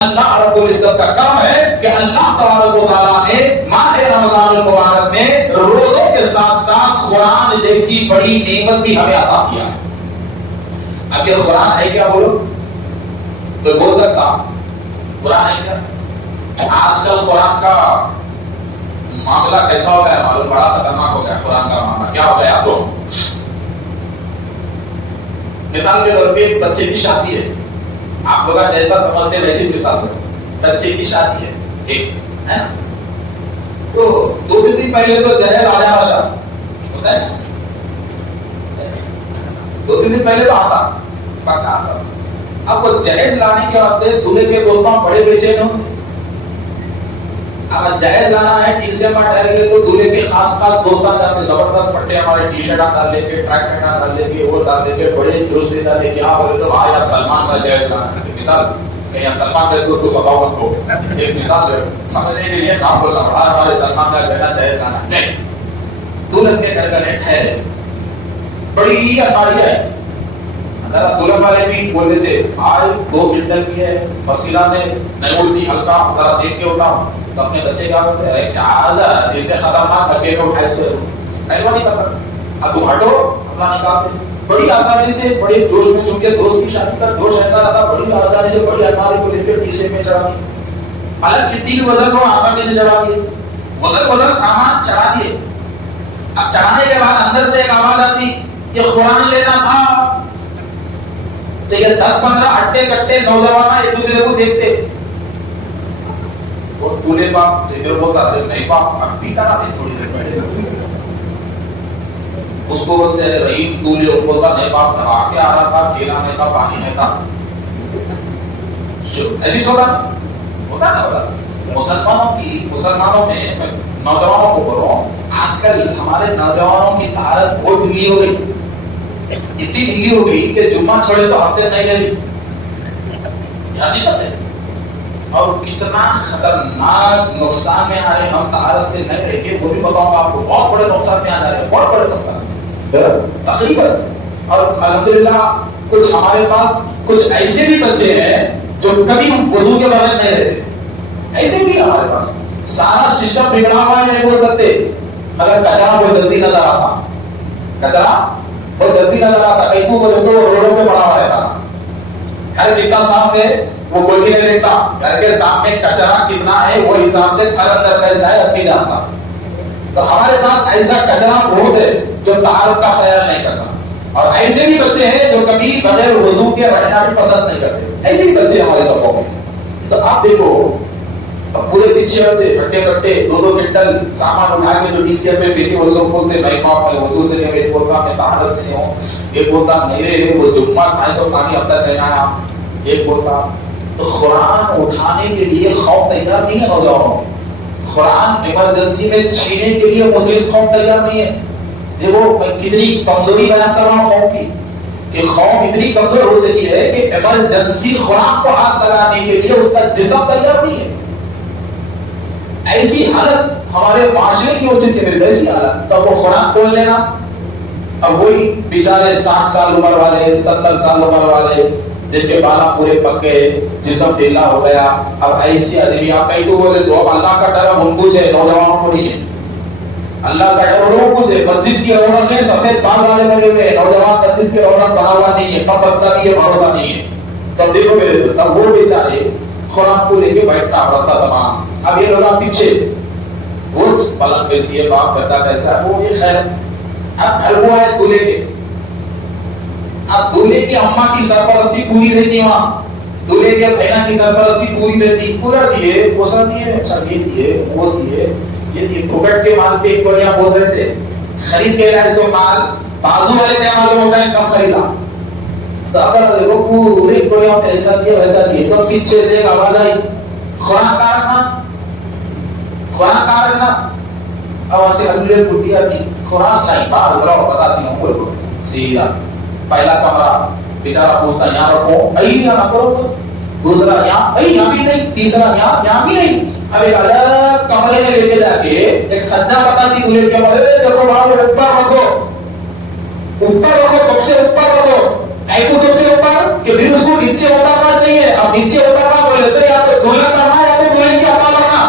اللہ رب العزت کا کرم ہے کہ اللہ تبارک و تعالیٰ نے ماہ رمضان المبارک میں روزوں کے ساتھ ساتھ قرآن جیسی بڑی نعمت بھی ہمیں عطا کیا ہے. اب یہ قرآن ہے کیا بولو؟ کوئی بول سکتا قرآن ہے کیا؟ آج کل قرآن کا معاملہ کیسا ہو گیا معلوم؟ بڑا خطرناک ہو گیا قرآن کا معاملہ. کیا ہو گیا؟ سو مثال کے طور پہ ایک بچے کی شادی ہے، آپ لوگ جیسا سمجھتے ہیں ویسی مثال ہے. بچے کی شادی ہے ایک ہے نا، تو 2 دن پہلے تو جہیز راجا بادشاہ ہوتا ہے، 2 دن پہلے تو آتا پکا آتا. اب وہ جہیز لانے کے واسطے دولہے کے دوستوں بڑے بے چین ہوں. اب جہیز لانا ہے، ٹی سے میں ٹھہر گئے تو دولہے کے خاص دوستان جاتے زبردست پٹے ہمارے ٹی شرٹ ڈال لے کے، ٹریک پینٹ ڈال لے کے، وہ ڈال لے کے، بڑے جوش سے ڈال لے کے. آپ بولے تو بھائی سلمان کا جہیز لانا ہے، مثال کہیں سلمان کے دوست کو سباؤ مت ہو، ایک مثال ہے سمجھنے کے لیے نام بولنا پڑا. ہمارے سلمان کا کہنا جہیز لانا نہیں. دلہن کے گھر کا ٹھہرے بڑی الماریاں ہے. دلہن والے بھی بول دیتے آج 2 کنٹل کی ہے، فصیلہ نے نہیں اڑتی ہلکا ذرا دیکھ کے ہوتا ہوں. تو اپنے بچے کیا بولتے ہیں کیا آزاد جس سے خطرناک تھکے کو اٹھائے سے ایسا نہیں کرتا. اب تم ہٹو اپنا نکالتے بڑی آسانی سے، بڑے جوش میں، چونکہ دوست کی شادی کا جوش رہتا رہتا، بڑی آسانی سے بڑی الماری کو لے کے ٹیسے میں چڑھا دی. حالانکہ کتنی بھی وزن کو آسانی سے چڑھا دیے، وزن سامان چڑھا دیے. اب چڑھانے کے بعد اندر سے ایک آواز آتی یہ قرآن لینا تھا. تو یہ 10-15 ہٹے کٹے نوجوان ایک دوسرے کو دیکھتے اور دولہے باپ ادھر بولتا نہیں باپ اب بھی کرا دے تھوڑی دیر پہلے. اس کو بولتے ہیں رحیم دولہے اور بولتا نہیں باپ دبا کے آ رہا تھا، کھیلا میں تھا، پانی میں تھا. ایسی چھوڑا ہوتا نا ہوتا. مسلمانوں میں نوجوانوں کو بولو، آج کل ہمارے نوجوانوں کی طاقت بہت ڈھیلی ہو گئی، اتنی ڈھیلی ہو گئی کہ جمعہ چھوڑے تو ہفتے نہیں رہی. حقیقت ہے. اور کتنا خطرناک نقصان میں آ رہے ہم طہارت سے نہیں رہ کے، وہ بھی بتاؤں گا آپ کو. بہت بڑے نقصان میں آ جا رہے ہیں، بہت بڑے نقصان تقریباً. اور الحمدللہ کچھ ہمارے پاس کچھ ایسے بھی بچے ہیں جو کبھی وضو کے بغیر نہیں رہتے. ایسے بھی ہمارے پاس سارا سسٹم بگڑا ہوا ہے، نہیں بول سکتے، مگر کچرا بہت جلدی نظر آتا. کچرا بہت جلدی نظر آتا. کہیں کو بولے تو روڈوں پہ پڑا ہوا رہتا. گھر کتنا صاف ہے وہ کوئی بھی نہیں دیکھتا. گھر کے سامنے کچرا کتنا ہے وہ حساب سے گھر اندر کیسا ہے آدمی جانتا. تو ہمارے پاس ایسا کچرا بہت ہے جو طہارت کا خیال نہیں کرتا. اور ایسے بھی بچے ہیں جو کبھی بغیر وضو کے رہنا بھی پسند نہیں کرتے. ایسے بھی بچے ہمارے سبوں میں. تو آپ دیکھو اب پورے پیچھے ہوتے کٹے کٹے 2 کنٹل سامان اٹھا کے جو ڈی سی ایف میں بیٹھے وہ سب بولتے بھائی باپ میں وضو سے نہیں، میں بولتا میں طہارت سے نہیں ہوں. یہ بولتا نہیں رہے وہ جمعہ 250 پانی اب تک رہنا ہے، یہ بولتا. تو قرآن اٹھانے کے لیے خوف تیار نہیں ہے نوجوانوں. قرآن ایمرجنسی میں چھینے کے لیے مسلم خوف تیار نہیں ہے. دیکھو میں کتنی کمزوری بیان کر رہا ہوں خوف کی، کہ خوف اتنی کمزور ہو چکی ہے کہ ایمرجنسی قرآن کو ہاتھ لگانے کے لیے اس کا جسم تیار نہیں ہے. ایسی حالت ہمارے معاشرے کی ہو چکی ہے، ایسی حالت. تو وہ قرآن کھول لینا. اب وہی بیچارے 60 سال عمر والے، 70 سال عمر والے جن کے بالا پورے پک گئے، جسم ڈھیلا ہو گیا. اب ایسی آدمی آپ کہیں تو بولے تو اب اللہ کا ڈر ان کو ہے، نوجوانوں کو نہیں ہے. اللہ کا ڈر ان کو ہے. مسجد کی رونقیں سفید بال والے بنے ہوئے، نوجوان مسجد کی رونق بنا ہوا نہیں ہے، کب بنتا نہیں ہے، بھروسہ نہیں ہے. تو دیکھو میرے دوست وہ بیچارے قرآن کو لے کے بیٹھنا راستہ تمام. اب یہ لوگ پیچھے وہ پلنگ کیسی ہے، باپ کرتا کیسا ہے، وہ یہ خیر. اب گھر کو آئے دولہے کے، اب دولہے کی اماں کی سرپرستی پوری رہتی، وہاں دولہے کے بہنا کی سرپرستی پوری رہتی. پورا دیے پوسا دیے، اچھا یہ دیے وہ دیے یہ دیے. پکڑ کے مال پہ ایک بار یہاں بول رہے تھے خرید کے لائے سو مال بازو والے کیا معلوم ہوتا ہے کب خریدا. تو اگر دیکھو پورے کوریاں ایسا دیا ویسا دیا. تو پیچھے سے ایک آواز آئی قرآن کا رکھنا، قرآن کا رکھنا. اب سے ہلے گٹی آتی قرآن نہیں باہر بلاؤ بتاتی ہوں کوئی کو سیدھا. پہلا کمرہ بیچارہ پوچھتا یہاں رکھو، یہاں کرو. دوسرا یہاں بھی نہیں، تیسرا یہاں بھی نہیں. اب ایک الگ کمرے میں لے کے جا کے ایک سجا بتاتی دولہے کے اوپر رکھو، اوپر رکھو، سب سے اوپر رکھو. ایکو سب سے اوپر کہ پھر اس کو نیچے اتارنا چاہیے. اب نیچے اتارنا بولے تو یا تو دلہن بننا یا تو دلہن کی اپنا بننا،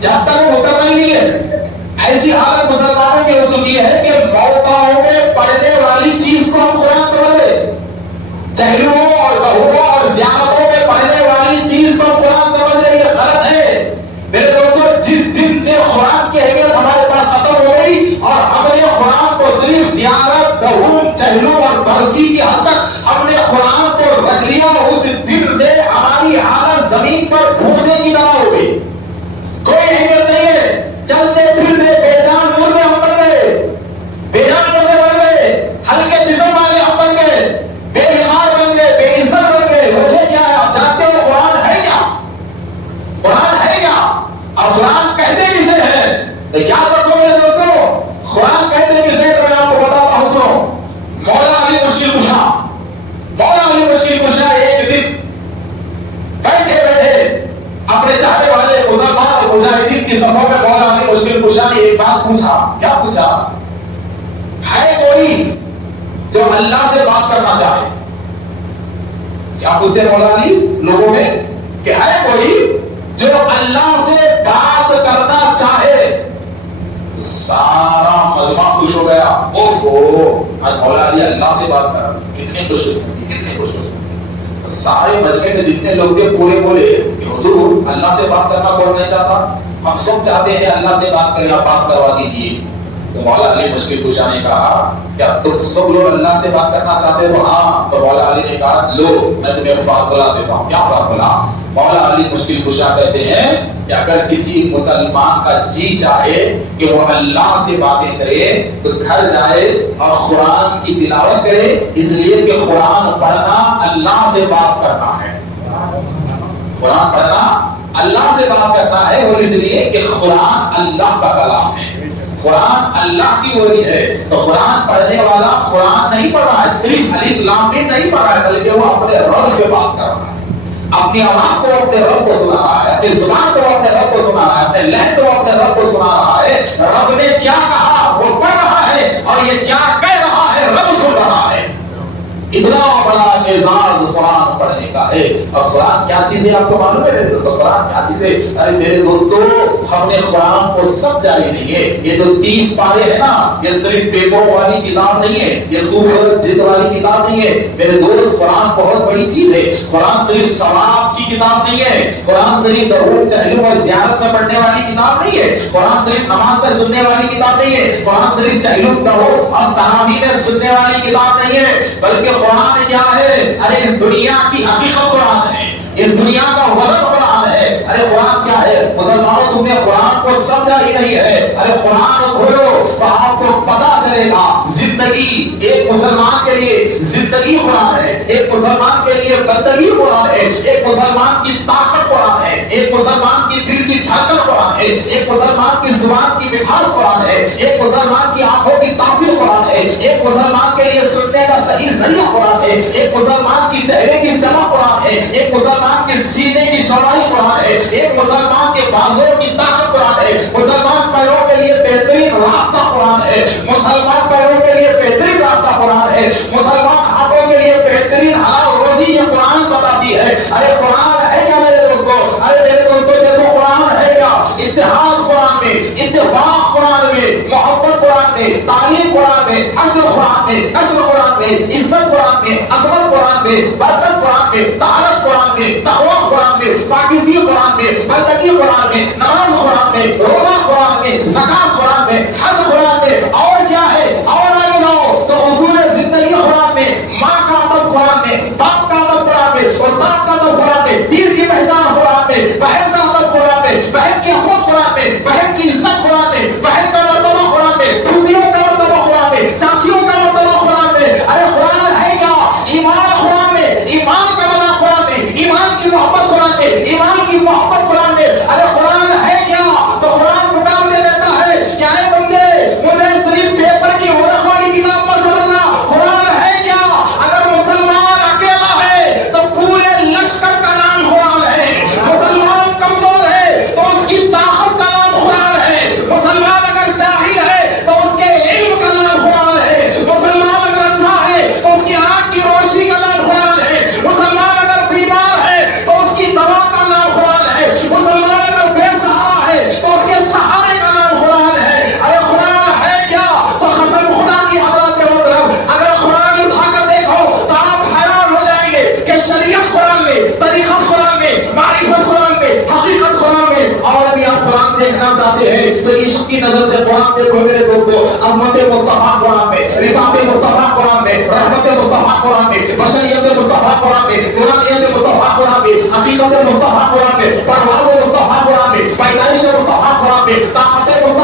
جب تک وہ مکمل نہیں ہے. ایسی حالت مسلمانوں کی ہو چکی ہے کہ موقعوں میں پڑھنے والی چیز کو ہم قرآن سمجھ لیں، چہلوں اور بہووں اور زیارتوں میں پڑھنے والی چیز کو قرآن سمجھ رہے، یہ غلط ہے. میرے دوستو، جس دن سے قرآن کی اہمیت ہمارے پاس ختم ہو گئی اور ہم نے قرآن کو صرف زیارت، بہوم، چہلوں اور برسی کی حد تک ہم نے قرآن کو رکھ لیا، اس دن سے ہماری حالت زمین پر بھوسے کی طرح ہو گئی، کوئی اہمیت نہیں ہے. چلتے پھرتے بے جان مردے ہم بن گئے، بے جان مردے بن گئے، ہلکے جسم والے ہم بن گئے، بے ایمان بن گئے، بے عزت بن گئے. وجہ کیا ہے؟ آپ جانتے ہو قرآن ہے کیا؟ قرآن ہے کیا؟ اور قرآن کہتے کسے ہیں؟ یاد رکھو میرے دوستو، قرآن کہتے کسے؟ تو میں آپ کو بتاتا ہوں، سنو. مولا علی مشکل کشا، مولا علی مشکل کشا ایک دن بیٹھے بیٹھے اپنے چاہنے والے مسلمان اور مجاہدین کی صفوں میں مولا علی مشکل کشا نے ایک بات پوچھا. کیا پوچھا؟ ہے کوئی جو اللہ سے بات کرنا چاہے؟ کیا پوچھتے مولا علی لوگوں میں کہ ہے کوئی جو اللہ سے بات کرنا چاہے؟ سارا مجمع خوش ہو گیا. اوہو، آج مولا علی اللہ سے بات کر رہا، کتنی خوش قسمتی، کتنی خوش قسمتی. سارے مجمع میں جتنے لوگ تھے پورے بولے کہ حضور اللہ سے بات کرنا کون نہیں چاہتا؟ ہم سب چاہتے ہیں اللہ سے بات کریں، آپ بات کروا دیجیے. تو مولا علی مشکل کشا نے کہا کیا تم سب لوگ اللہ سے بات کرنا چاہتے ہو؟ ہاں. تو مولا علی نے کہا لو میں تمہیں فارمولہ دیتا ہوں. کیا فارمولہ؟ مولا علی مشکل کشا کہتے ہیں کہ اگر کسی مسلمان کا جی چاہے کہ وہ اللہ سے باتیں کرے تو گھر جائے اور قرآن کی تلاوت کرے، اس لیے کہ قرآن پڑھنا اللہ سے بات کرنا ہے. قرآن پڑھنا اللہ سے بات کرنا ہے، وہ اس لیے کہ قرآن اللہ کا کلام ہے، قرآن اللہ کی بولی ہے. تو قرآن پڑھنے والا قرآن نہیں پڑھ رہا ہے، صرف الف لام میم نہیں پڑھ رہا ہے، بلکہ وہ اپنے رب سے بات کر رہا ہے، اپنی آواز کو اپنے رب کو سنا رہا ہے، اپنی زبان کو اپنے رب کو سنا رہا ہے، اپنے لہجے کو اپنے رب کو سنا رہا ہے. رب نے کیا کہا وہ پڑھ رہا ہے، اور یہ کیا کہہ رہا ہے رب سن رہا ہے. اتنا بڑا اعزاز قرآن پڑھنے کا ہے. اور قرآن کیا چیز ہے آپ کو معلوم ہے میرے دوستو؟ قرآن کیا چیز ہے؟ ارے میرے دوستو، ہم نے قرآن کو سب جاری نہیں ہے. یہ جو 30 پارے ہیں نا، یہ صرف پیپر والی کتاب نہیں ہے، یہ خوبصورت جلد والی کتاب نہیں ہے میرے دوست. قرآن بہت بڑی چیز ہے. قرآن صرف ثواب کی کتاب نہیں ہے، قرآن صرف درود چہلوں اور زیارت میں پڑھنے والی کتاب نہیں ہے، قرآن صرف نماز میں سننے والی کتاب نہیں ہے، قرآن صرف چہلوں درود اور تراویح میں سننے والی کتاب نہیں ہے، بلکہ قرآن کیا ہے؟ ارے اس دنیا کی حقیقت قرآن ہے، اس دنیا کا وزن قرآن ہے. ارے قرآن کیا ہے؟ مسلمانوں تم نے قرآن کو سمجھا ہی نہیں ہے. ارے قرآن کھولو تو آپ کو پتا چلے گا زندگی ایک مسلمان کے لیے زندگی قرآن ہے، ایک مسلمان کے لیے بندگی قرآن ہے، ایک مسلمان کی طاقت قرآن ہے، ایک مسلمان کی دل کی دھڑکن قرآن ہے، ایک مسلمان کی زبان کی مٹھاس قرآن ہے، ایک مسلمان کی آنکھوں کی تاثیر قرآن ہے، ایک مسلمان کے لیے سننے کا صحیح ذریعہ قرآن ہے، ایک مسلمان کی چہرے کی چمک قرآن ہے، ایک مسلمان کے سینے کی چوڑائی قرآن ہے، ایک مسلمان کے بازوں کی طاقت قرآن ہے، مسلمان پیروں کے لیے بہترین راستہ قرآن ہے، مسلمان پیروں کے لیے بہترین راستہ قرآن ہے، مسلمان ہاتھوں کے لیے بہترین حلال روزی یہ قرآن بتاتی ہے. ارے قرآن ہے کیا میرے دوستو؟ ارے میرے دوستو دیکھو قرآن ہے کیا؟ اتحاد قرآن میں، اتفاق قرآن میں، محبت قرآن میں، تعلیم قرآن میں، عشر قرآن میں، نشر قرآن میں، عزت قرآن میں، عظمت قرآن میں، برکت قرآن میں، طہارت قرآن میں، تقویٰ قرآن میں، پاکیزگی قرآن میں، بندگی قرآن میں، نماز قرآن میں، روزہ قرآن میں، زکات قرآن میں، حج قرآن میں. اور کیا ہے؟ اور آگے جاؤ تو اصول زندگی قرآن میں، ماں کا ادب قرآن میں، باپ کا ادب قرآن میں، استاد کا ادب قرآن میں، پیر کی پہچان قرآن میں، بہن کا ادب قرآن میں، بہن کی عصمت قرآن میں، بہن کی عزت قرآن میں، بہن کا مرتبہ قرآن میں، پھوپھیوں کا مرتبہ قرآن میں، چاچیوں کا مرتبہ قرآن میں. ارے قرآن ہے کیا؟ ایمان قرآن میں، ایمان کا معنی قرآن میں، ایمان کی محبت قرآن میں، ایمان کی محبت قرآن میں. ارے قرآن ہے کیا؟ تو قرآن پکار دے دیتا ہے کہ اے بندے مجھے چاہتے ہیں تو عشق کی نظر سے قرآن دیکھو میرے دوستو. عظمت مصطفیٰ قرآن میں, رفعت مصطفیٰ قرآن میں, رحمت مصطفیٰ قرآن میں, بشریت مصطفیٰ قرآن میں, قرآنیت مصطفیٰ قرآن میں, حقیقت مصطفیٰ قرآن میں, پرواز مصطفیٰ قرآن میں, پیدائش مصطفیٰ قرآن میں, طاقت مصطفیٰ